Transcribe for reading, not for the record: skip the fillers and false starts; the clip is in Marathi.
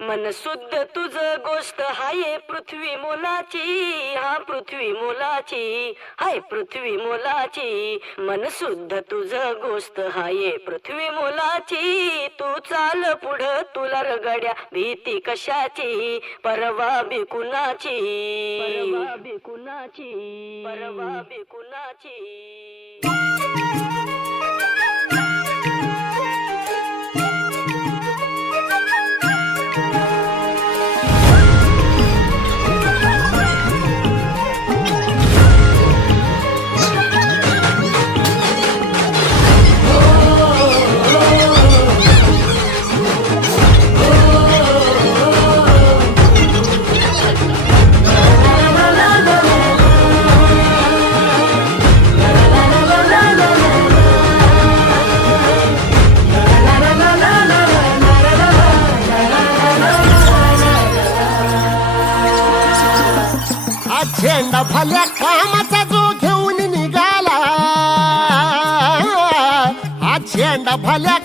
मन शुद्ध तुझ गोष्ट हाय पृथ्वी मोलाची, हा पृथ्वी मोलाची, हाय पृथ्वी मोलाची. मन शुद्ध तुझ गोष्ट हाय पृथ्वी मोलाची. तू चाल पुढं तुला रगड्या भीती कशाची, परवा बी कुणाची, परवा बी कुणाची, परवा बी कुणाची. झेंडा भल्या कामाचा जो घेऊन निघाला, हा झेंडा भल्या